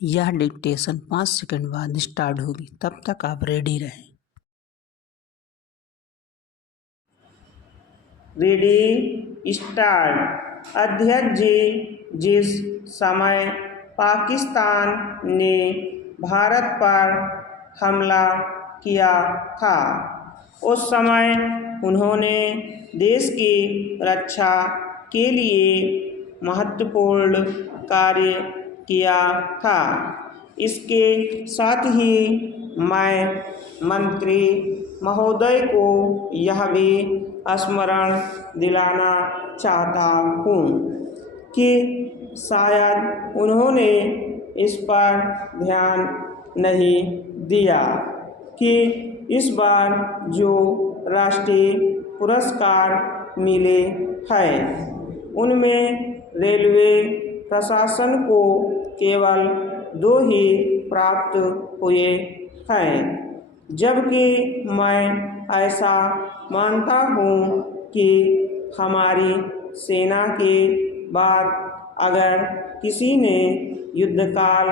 यह dictation 5 second बाद start होगी, तब तक आप रेडी रहें। Ready start. अध्यक्ष जी, जिस समय पाकिस्तान ने भारत पर हमला किया था, उस समय उन्होंने देश की रक्षा के लिए महत्वपूर्ण कार्य किया था। इसके साथ ही मैं मंत्री महोदय को यह भी स्मरण दिलाना चाहता हूँ कि शायद उन्होंने इस पर ध्यान नहीं दिया कि इस बार जो राष्ट्रीय पुरस्कार मिले हैं उनमें रेलवे प्रशासन को केवल 2 ही प्राप्त हुए हैं, जबकि मैं ऐसा मानता हूँ कि हमारी सेना के बाद अगर किसी ने युद्धकाल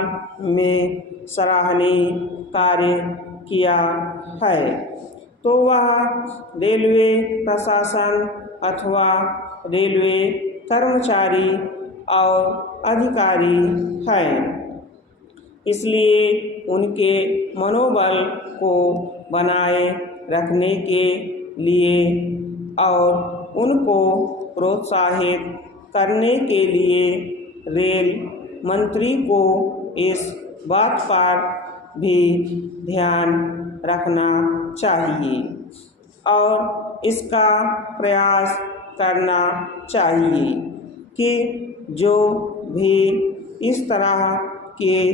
में सराहनीय कार्य किया है तो वह रेलवे प्रशासन अथवा रेलवे कर्मचारी और अधिकारी हैं। इसलिए उनके मनोबल को बनाए रखने के लिए और उनको प्रोत्साहित करने के लिए रेल मंत्री को इस बात पर भी ध्यान रखना चाहिए और इसका प्रयास करना चाहिए कि जो भी इस तरह के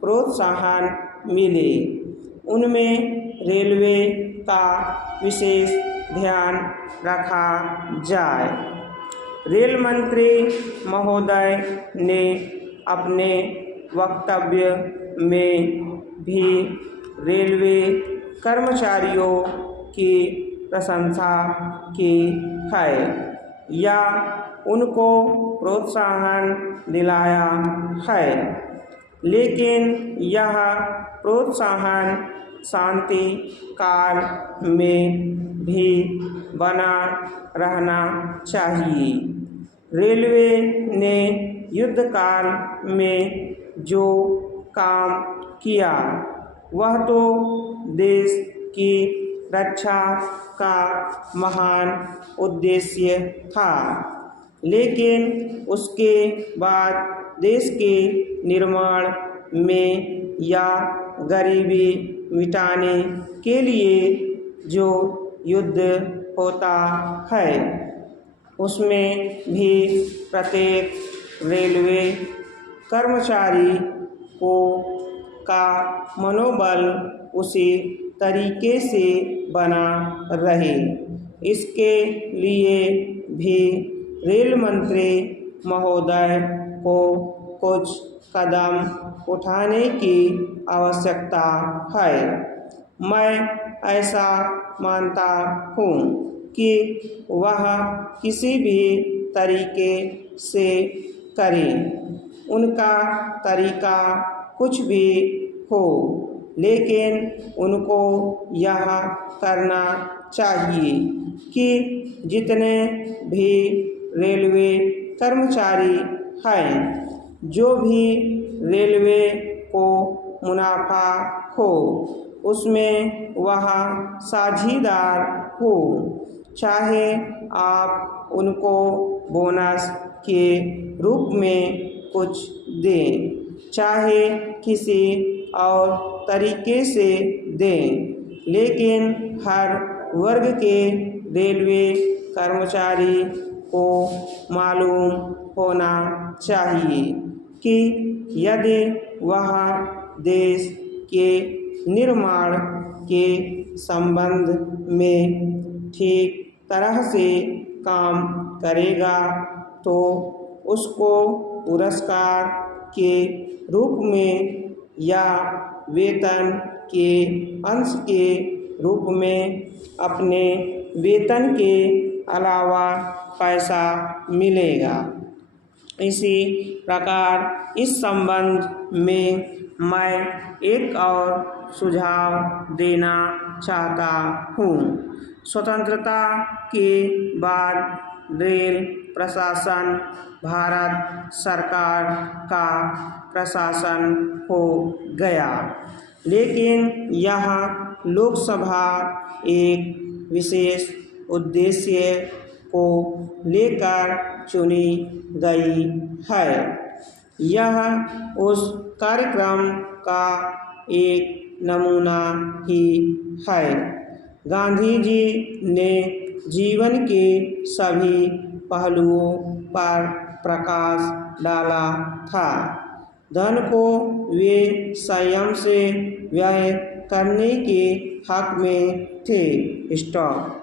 प्रोत्साहन मिले उनमें रेलवे का विशेष ध्यान रखा जाए। रेल मंत्री महोदय ने अपने वक्तव्य में भी रेलवे कर्मचारियों की प्रशंसा की है या उनको प्रोत्साहन दिलाया है, लेकिन यह प्रोत्साहन शांति काल में भी बना रहना चाहिए। रेलवे ने युद्ध काल में जो काम किया वह तो देश की रक्षा का महान उद्देश्य था, लेकिन उसके बाद देश के निर्माण में या गरीबी मिटाने के लिए जो युद्ध होता है उसमें भी प्रत्येक रेलवे कर्मचारी को का मनोबल उसी तरीके से बना रहे। इसके लिए भी रेल मंत्री महोदय को कुछ कदम उठाने की आवश्यकता है। मैं ऐसा मानता हूँ कि वह किसी भी तरीके से करें, उनका तरीका कुछ भी हो, लेकिन उनको यह करना चाहिए कि जितने भी रेलवे कर्मचारी हैं, जो भी रेलवे को मुनाफा हो उसमें वह साझीदार हो, चाहे आप उनको बोनस के रूप में कुछ दें, चाहे किसी और तरीके से दें, लेकिन हर वर्ग के रेलवे कर्मचारी को मालूम होना चाहिए कि यदि वह देश के निर्माण के संबंध में ठीक तरह से काम करेगा तो उसको पुरस्कार के रूप में या वेतन के अंश के रूप में अपने वेतन के अलावा पैसा मिलेगा। इसी प्रकार इस संबंध में मैं एक और सुझाव देना चाहता हूँ। स्वतंत्रता के बाद रेल प्रशासन भारत सरकार का प्रशासन हो गया, लेकिन यह लोकसभा एक विशेष उद्देश्य को लेकर चुनी गई है। यह उस कार्यक्रम का एक नमूना ही है। गांधी जी ने जीवन के सभी पहलुओं पर प्रकाश डाला था। धन को वे संयम से व्यय करने के हक में थे। स्टॉप।